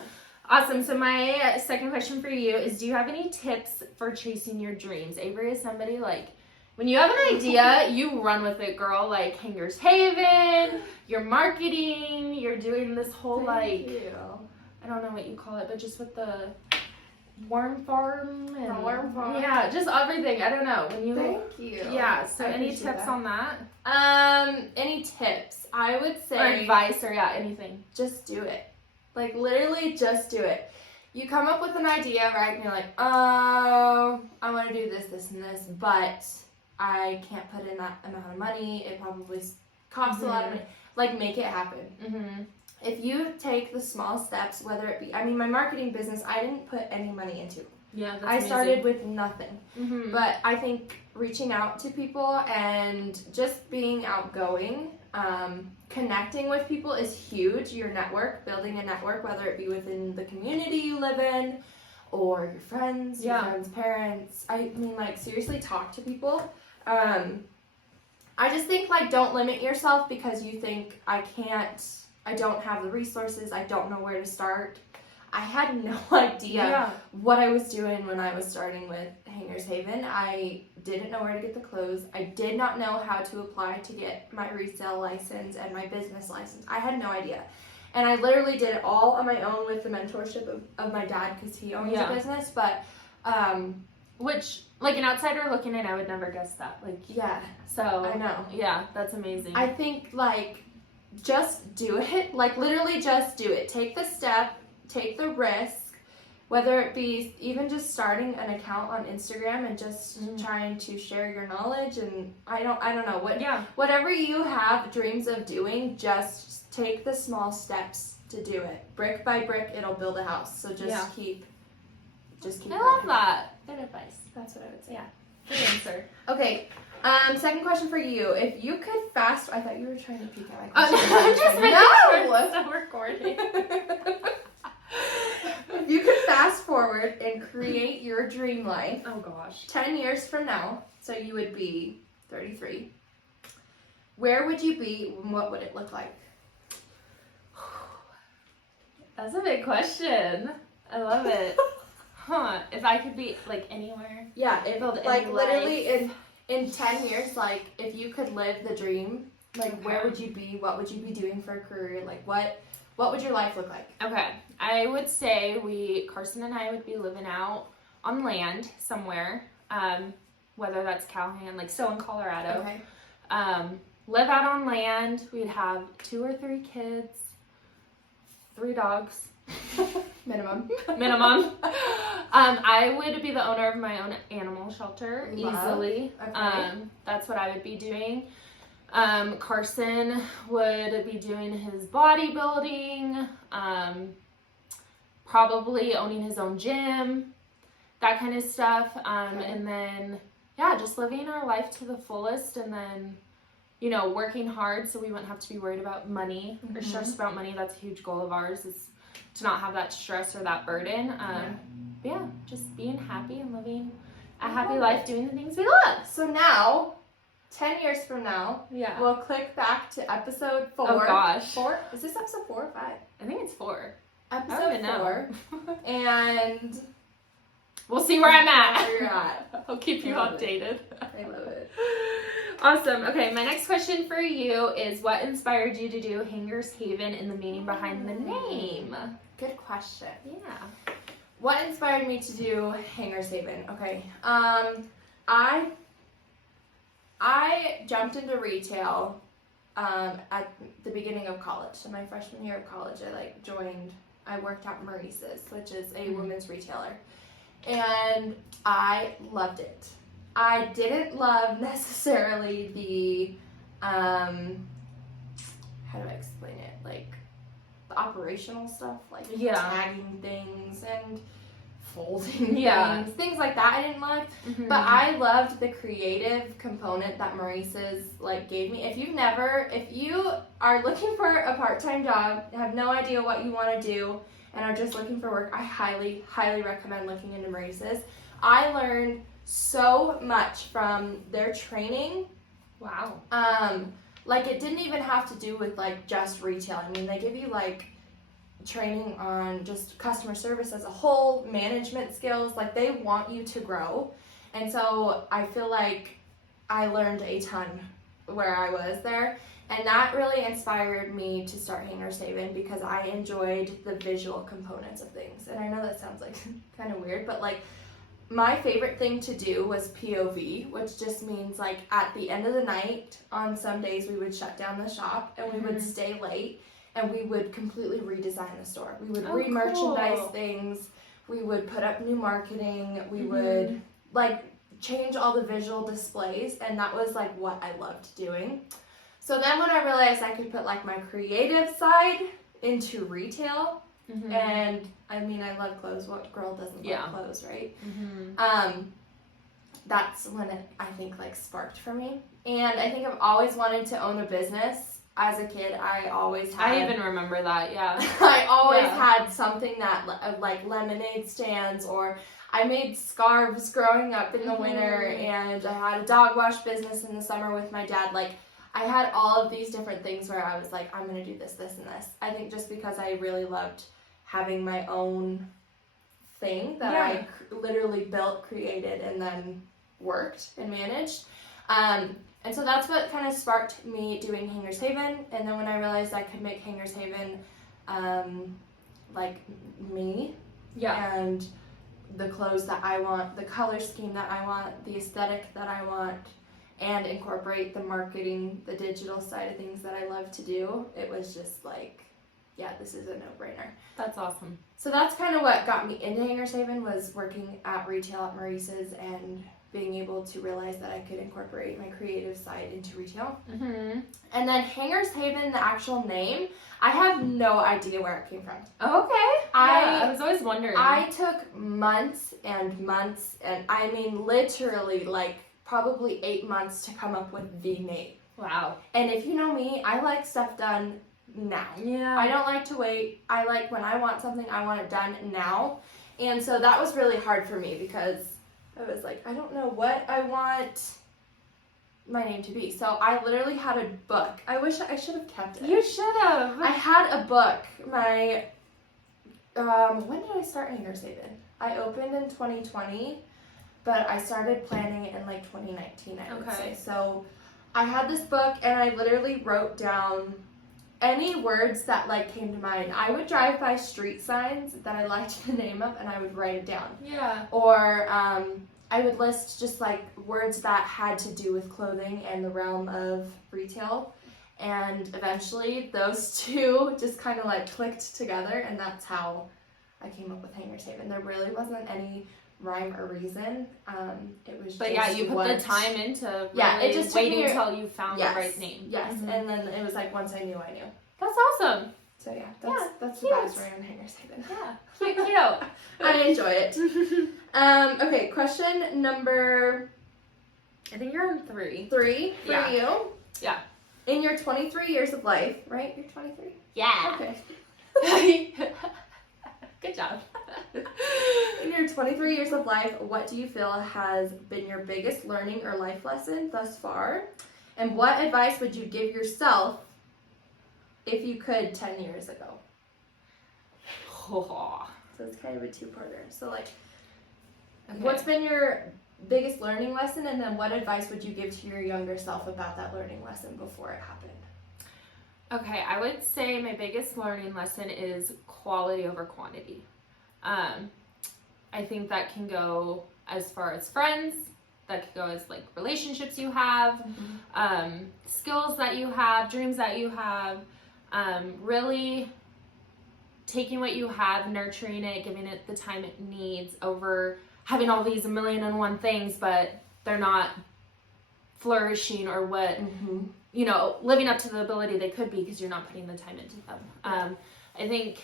Awesome. So my second question for you is, do you have any tips for chasing your dreams? Avery is somebody when you have an idea, you run with it, girl. Hangers Haven, you're marketing, you're doing this whole Thank you. I don't know what you call it, but just with the Worm Farm and Worm Farm. Yeah, just everything. I don't know. When you Thank you. Yeah, so I any appreciate tips that. on that? Any tips? I would say Or advice or anything. just do it. Like literally just do it. You come up with an idea, right? And you're like, oh, I want to do this, this, and this, but I can't put in that amount of money. It probably costs a lot of money. Like, make it happen. Mm-hmm. If you take the small steps, whether it be, I mean, my marketing business, I didn't put any money into. Yeah, that's I started with nothing. Mm-hmm. But I think reaching out to people and just being outgoing, connecting with people is huge. Your network, building a network, whether it be within the community you live in or your friends, your friends' parents. I mean, like, seriously, talk to people. I just think, like, don't limit yourself because you think, I don't have the resources, I don't know where to start. I had no idea what I was doing when I was starting with Hangers Haven. I didn't know where to get the clothes. I did not know how to apply to get my resale license and my business license. I had no idea. And I literally did it all on my own with the mentorship of my dad because he owns a business. But, which, like, an outsider looking in, I would never guess that. Like, yeah. So, I know. Yeah, that's amazing. I think, like, just do it. Like, literally just do it. Take the step. Take the risk, whether it be even just starting an account on Instagram and just trying to share your knowledge, and I don't know whatever you have dreams of doing, just take the small steps to do it. Brick by brick, it'll build a house. So just keep I love that. Good advice. That's what I would say. Yeah. Good answer. Okay. Second question for you. If you could fast, I thought you were trying to peek at my question. I'm just making sure it's still recording. If you could fast forward and create your dream life, Oh gosh. 10 years from now, so you would be 33, where would you be and what would it look like? That's a big question. I love it. If I could be, like, anywhere. Yeah, Build like any literally in 10 years, like if you could live the dream, like where would you be? What would you be doing for a career? Like what would your life look like? Okay. I would say Carson and I would be living out on land somewhere. Whether that's Callahan, like still in Colorado. Okay. Live out on land. We'd have 2 or 3 kids, 3 dogs. Minimum. I would be the owner of my own animal shelter easily. Okay. That's what I would be doing. Carson would be doing his bodybuilding, probably owning his own gym, that kind of stuff. And then, just living our life to the fullest, and then, working hard so we wouldn't have to be worried about money or stressed about money. That's a huge goal of ours, is to not have that stress or that burden. Just being happy and living a happy life doing the things we love. So now, 10 years from now, Yeah. we'll click back to episode 4. Oh gosh. 4? Is this episode 4 or 5? I think it's 4. Episode 4. And We'll see where I'm at. where you're at. I'll keep you Love updated. I love it. Awesome. Okay, my next question for you is, what inspired you to do Hangers Haven and the meaning behind the name? Good question. Yeah. What inspired me to do Hangers Haven? Okay. I jumped into retail at the beginning of college. So my freshman year of college, I worked at Maurice's, which is a women's retailer. And I loved it. I didn't love necessarily the, how do I explain it? Like, the operational stuff, like tagging things and folding things like that I didn't love. But I loved the creative component that Maurice's gave me. If you are looking for a part-time job, have no idea what you want to do, and are just looking for work, I highly, highly recommend looking into Maurice's. I learned so much from their training. Wow. It didn't even have to do with just retail. I mean, they give you training on just customer service as a whole, management skills. They want you to grow. And so I feel like I learned a ton where I was there. And that really inspired me to start Hangers Haven because I enjoyed the visual components of things. And I know that sounds like kind of weird, but like my favorite thing to do was POV, which just means like at the end of the night on some days we would shut down the shop and we would stay late and we would completely redesign the store. We would re-merchandise things, we would put up new marketing, we would like change all the visual displays, and that was like what I loved doing. So then when I realized I could put like my creative side into retail, and I mean I love clothes, what girl doesn't love clothes, right? That's when it, I think, like sparked for me. And I think I've always wanted to own a business. As a kid, I always had... I even remember that, yeah. I always had something that, like lemonade stands, or I made scarves growing up in the winter, and I had a dog wash business in the summer with my dad. Like, I had all of these different things where I was like, I'm going to do this, this, and this. I think just because I really loved having my own thing that I literally built, created, and then worked and managed. And so that's what kind of sparked me doing Hangers Haven. And then when I realized I could make Hangers Haven like me, and the clothes that I want, the color scheme that I want, the aesthetic that I want, and incorporate the marketing, the digital side of things that I love to do, it was just like, yeah, this is a no-brainer. That's awesome. So that's kind of what got me into Hangers Haven, was working at retail at Maurice's and being able to realize that I could incorporate my creative side into retail. And then Hangers Haven, the actual name, I have no idea where it came from. Okay. I was always wondering. I took months and months, and I mean literally like probably 8 months to come up with the name. Wow. And if you know me, I like stuff done now. Yeah. I don't like to wait. I like when I want something, I want it done now. And so that was really hard for me because I was like, I don't know what I want my name to be. So I literally had a book. I wish I should have kept it. You should have. I had a book. My when did I start Hangers Haven? I opened in 2020, but I started planning it in like 2019, I would say. So I had this book and I literally wrote down any words that like came to mind. I would drive by street signs that I liked the name of and I would write it down. Yeah. Or I would list just like words that had to do with clothing and the realm of retail. And eventually those two just kind of like clicked together, and that's how I came up with Hangers Haven. There really wasn't any rhyme or reason. It was But just you put the time into really it just waiting until you found the right name. Yes, and then it was like once I knew, I knew. That's awesome. So that's the cute. backstory on Hangers Haven. Yeah, cute. I enjoy it. Okay, question number... I think you're on 3. 3 for you. Yeah. In your 23 years of life, right? You're 23? Yeah. Okay. Good job. In your 23 years of life, what do you feel has been your biggest learning or life lesson thus far? And what advice would you give yourself if you could 10 years ago? So it's kind of a two-parter. So like, what's been your biggest learning lesson, and then what advice would you give to your younger self about that learning lesson before it happened? Okay, I would say my biggest learning lesson is quality over quantity. I think that can go as far as friends, that could go as like relationships you have, skills that you have, dreams that you have, really taking what you have, nurturing it, giving it the time it needs, over having all these 1,000,001 things, but they're not flourishing or what, living up to the ability they could be because you're not putting the time into them. I think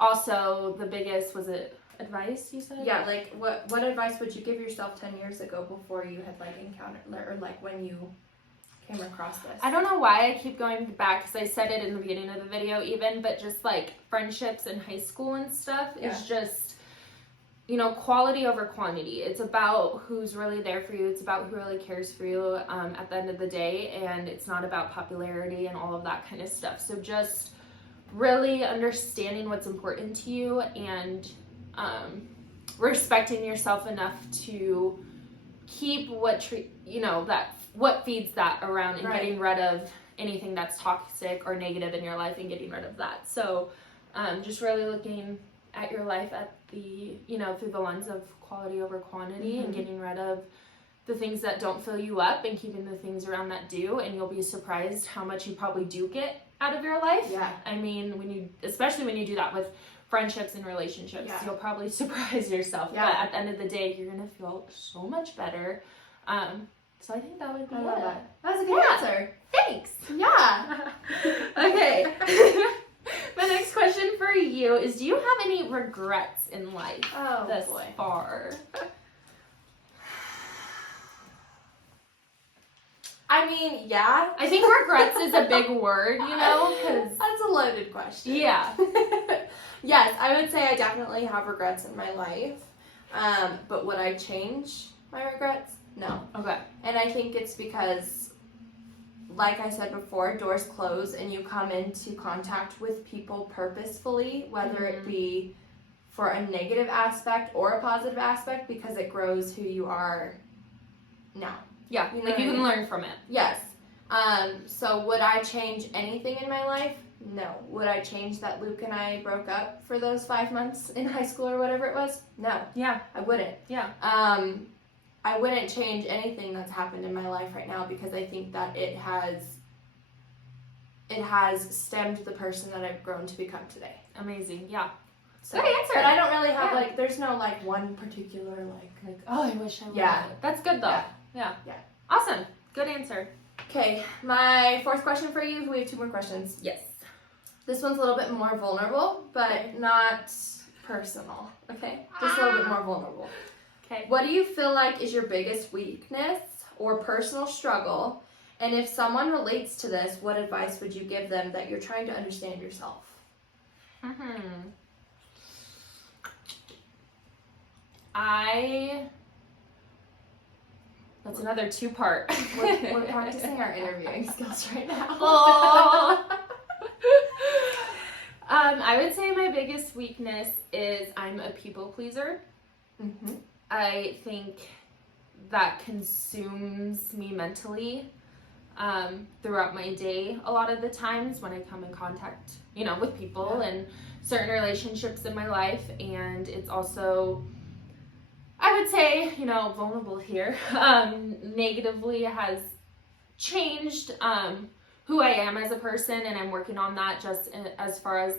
also the biggest, was it advice you said? Yeah, like what advice would you give yourself 10 years ago before you had like encountered, or like when you came across this? I don't know why I keep going back, because I said it in the beginning of the video even, but just like friendships in high school and stuff is just, quality over quantity. It's about who's really there for you. It's about who really cares for you at the end of the day, and it's not about popularity and all of that kind of stuff. So just really understanding what's important to you and respecting yourself enough to keep what feeds that around, and getting rid of anything that's toxic or negative in your life and getting rid of that. So just really looking at your life at the, through the lens of quality over quantity and getting rid of the things that don't fill you up and keeping the things around that do, and you'll be surprised how much you probably do get out of your life. Yeah. I mean, especially when you do that with friendships and relationships, you'll probably surprise yourself. Yeah. But at the end of the day, you're going to feel so much better. So I think that would be I it. love that. That was a good answer. Thanks. Yeah. Okay. My next question for you is, do you have any regrets in life thus far? I mean, yeah. I think regrets is a big word, because that's a loaded question. Yeah. Yes, I would say I definitely have regrets in my life. But would I change my regrets? No. Okay. And I think it's because, like I said before, doors close and you come into contact with people purposefully, whether it be for a negative aspect or a positive aspect, because it grows who you are now. Yeah, you know like you can learn from it. Yes. So would I change anything in my life? No. Would I change that Luke and I broke up for those 5 months in high school or whatever it was? No. Yeah. I wouldn't. Yeah. I wouldn't change anything that's happened in my life right now, because I think that it has stemmed the person that I've grown to become today. Amazing. Yeah. So, good answer. But I don't really have there's no one particular oh, I wish I would. Yeah. That's good though. Yeah. Awesome. Good answer. Okay, my fourth question for you. We have 2 more questions. Yes. This one's a little bit more vulnerable, but not personal. Okay? Just a little bit more vulnerable. Okay. What do you feel like is your biggest weakness or personal struggle? And if someone relates to this, what advice would you give them that you're trying to understand yourself? That's another 2-part. We're practicing our interviewing skills right now. Oh. I would say my biggest weakness is I'm a people pleaser. Mm-hmm. I think that consumes me mentally throughout my day a lot of the times when I come in contact, with people and certain relationships in my life. And it's also, I would say, vulnerable here, negatively has changed who I am as a person, and I'm working on that just as far as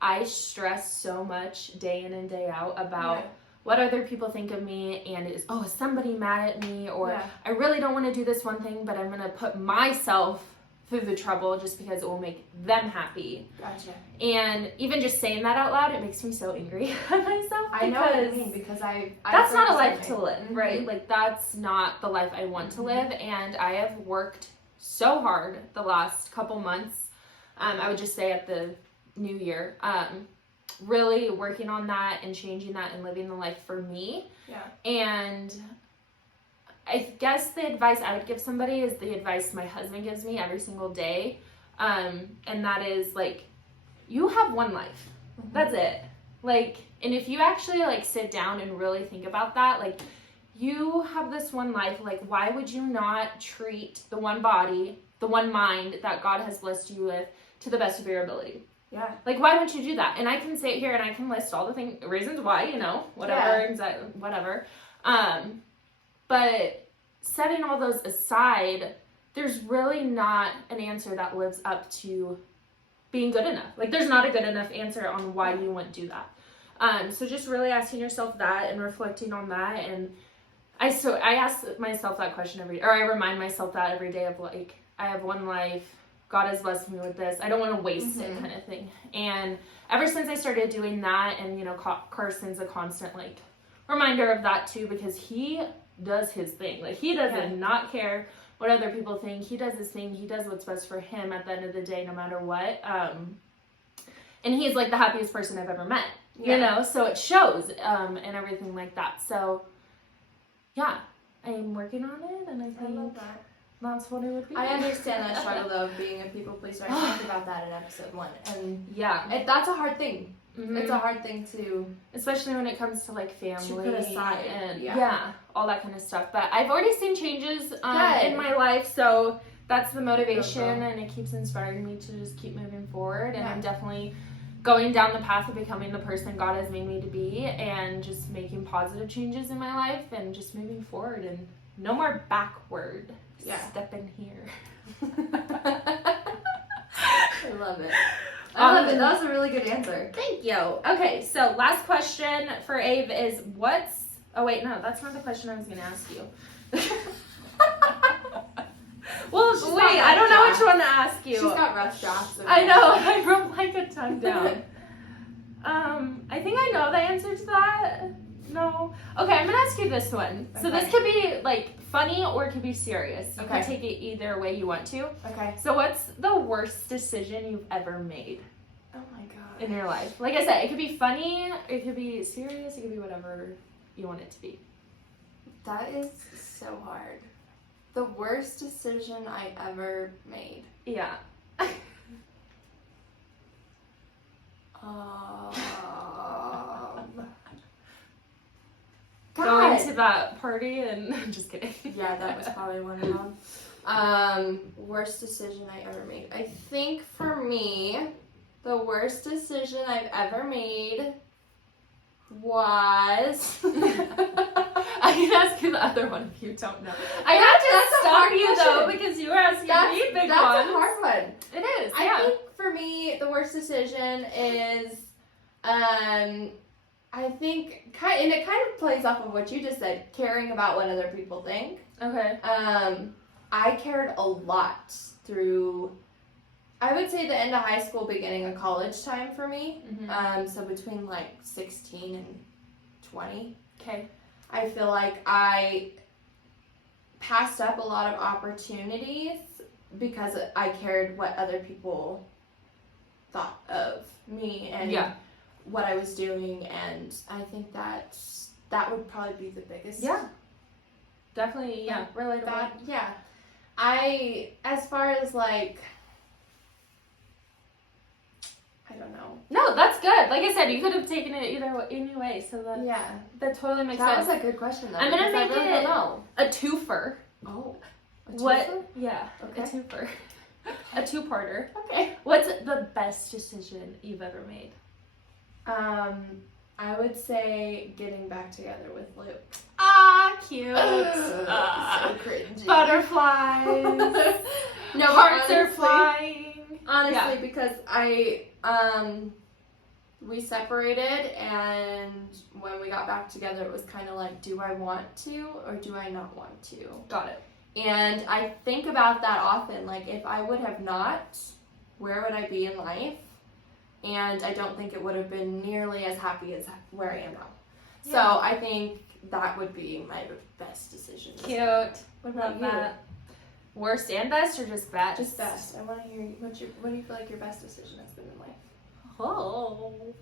I stress so much day in and day out about what other people think of me, and is somebody mad at me, or I really don't want to do this one thing, but I'm going to put myself through the trouble just because it will make them happy. Gotcha. And even just saying that out loud, it makes me so angry at myself. I know what you mean, because that's not a life to live, right? That's not the life I want to live, and I have worked so hard the last couple months. I would just say at the new year, really working on that and changing that and living the life for me. Yeah. And I guess the advice I would give somebody is the advice my husband gives me every single day. And that is you have one life. Mm-hmm. That's it. And if you actually sit down and really think about that, you have this one life, why would you not treat the one body, the one mind that God has blessed you with to the best of your ability? Yeah. Why don't you do that? And I can sit here and I can list all the reasons why, whatever, anxiety, whatever. But setting all those aside, there's really not an answer that lives up to being good enough. There's not a good enough answer on why you wouldn't do that. So just really asking yourself that and reflecting on that. And I ask myself that question I remind myself that every day of I have one life. God has blessed me with this. I don't want to waste it, kind of thing. And ever since I started doing that, and Carson's a constant reminder of that too, because he does his thing. He does not care what other people think. He does his thing. He does what's best for him at the end of the day, no matter what. And he's the happiest person I've ever met. So it shows and everything like that. So yeah, I'm working on it, and I think that's what it would be. I understand that struggle though of being a people pleaser. I talked about that in episode 1, and that's a hard thing. Mm-hmm. It's a hard thing to, especially when it comes to family, to put aside, and all that kind of stuff. But I've already seen changes in my life, so that's the motivation, Go. and it keeps inspiring me to just keep moving forward. And Yeah. I'm definitely going down the path of becoming the person God has made me to be, and just making positive changes in my life, and just moving forward, and no more backward. Yeah. Step in here. I love it. I love it. That was a really good answer. Thank you. Okay, so last question for Ave is what's... Oh, wait, no, that's not the question I was going to ask you. Well, She's wait, got I don't know rough which one to ask you. She's got rough drafts. of I know, questions. I wrote like a ton down. I think I know the answer to that. No. Okay, I'm going to ask you this one. So this Okay. could be like funny or it could be serious. You Okay. can take it either way you want to. Okay. So what's the worst decision you've ever made Oh my god. in your life? Like I said, it could be funny, it could be serious, it could be whatever you want it to be. That is so hard. The worst decision I ever made. Yeah. Going to that party and I'm just kidding. Yeah, that was probably one of them. Worst decision I ever made. I think for me, the worst decision I've ever made was. I can ask you the other one if you don't know. I had to That's a stop hard you though question. because you were asking me big that's ones. a hard one. It is, I yeah. think for me, the worst decision is, I think, and it kind of plays off of what you just said, caring about what other people think. Okay. I cared a lot through, I would say the end of high school, beginning of college time for me. Mm-hmm. So between like 16 and 20. Okay. I feel like I passed up a lot of opportunities because I cared what other people thought of me and Yeah. what I was doing, and I think that would probably be the biggest. Yeah. Definitely, yeah. Relatable. That, yeah. As far as like, I don't know. No, that's good. Like I said, you could have taken it any way, so Yeah. that totally makes That sense. was a good question though. I'm gonna because I make really it- don't know. A twofer. Oh. A What? twofer? Yeah, Okay. a twofer. A two-parter. Okay. What's the best decision you've ever made? I would say getting back together with Luke. Ah, cute. So cringy. Butterflies. No, Hearts but are honestly- flying. Honestly, Yeah. because we separated, and when we got back together, it was kind of like, do I want to or do I not want to? Got it. And I think about that often. Like, if I would have not, where would I be in life? And I don't think it would have been nearly as happy as where I am now. Yeah. So I think that would be my best decision. Cute. What about Love you? that. Worst and best, or just best? Just best. I want to hear what do you feel like your best decision has been in life? Oh.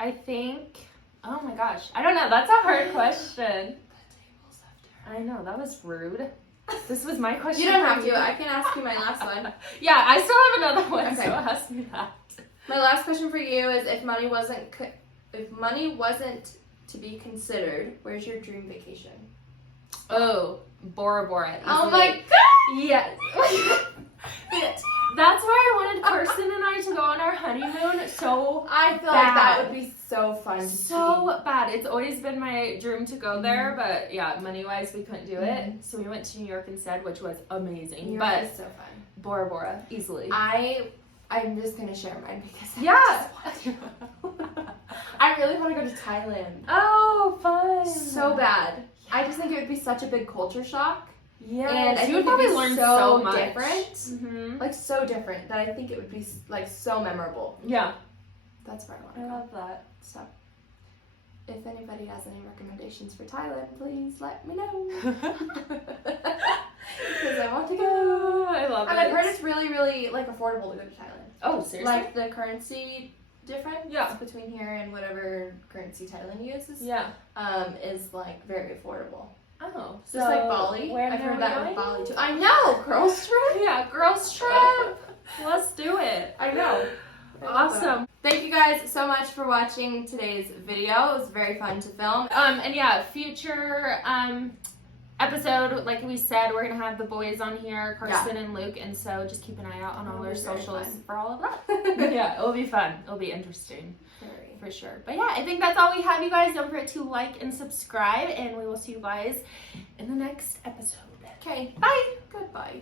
I think. Oh my gosh, I don't know. That's a hard question. I know that was rude. This was my question. You don't for have you. to. I can ask you my last one. Yeah, I still have another one, Okay. so ask me that. My last question for you is: if money wasn't to be considered, where's your dream vacation? Oh, Bora Bora. Oh easily. my god! Yes. That's where I wanted Carson and I to go on our honeymoon so I feel like that Bad. would be so fun. To so bad. It's always been my dream to go there, but yeah, money wise we couldn't do it. So we went to New York instead, which was amazing. see. New York But is so fun. Bora Bora, easily. I'm just gonna share mine because Yeah. I really want to go to Thailand Oh, fun. so bad. I just think it would be such a big culture shock. Yeah. And I you think would probably it'd be learn so so much. different. Mm-hmm. Like so different that I think it would be like so memorable. Yeah. That's where I want I to go. love that. So, if anybody has any recommendations for Thailand, please let me know. Because I want to go. I love And it. I've heard it's really, really like affordable to go to Thailand. Oh, seriously? Like the currency difference Yeah. between here and whatever currency Thailand uses Yeah. is like very affordable. Oh. Just like Bali. Where I've are heard we that going? with Bali too. I know, girls trip. Yeah, girls trip. Let's do it. I know. Awesome. Thank you guys so much for watching today's video. It was very fun to film. And yeah, future episode, like we said, we're gonna have the boys on here, Carson and Luke, and so just keep an eye out on all their socials for all of that. Yeah, it'll be fun. It'll be interesting. For sure. But yeah, I think that's all we have, you guys. Don't forget to like and subscribe, and we will see you guys in the next episode. Okay. Bye. Goodbye.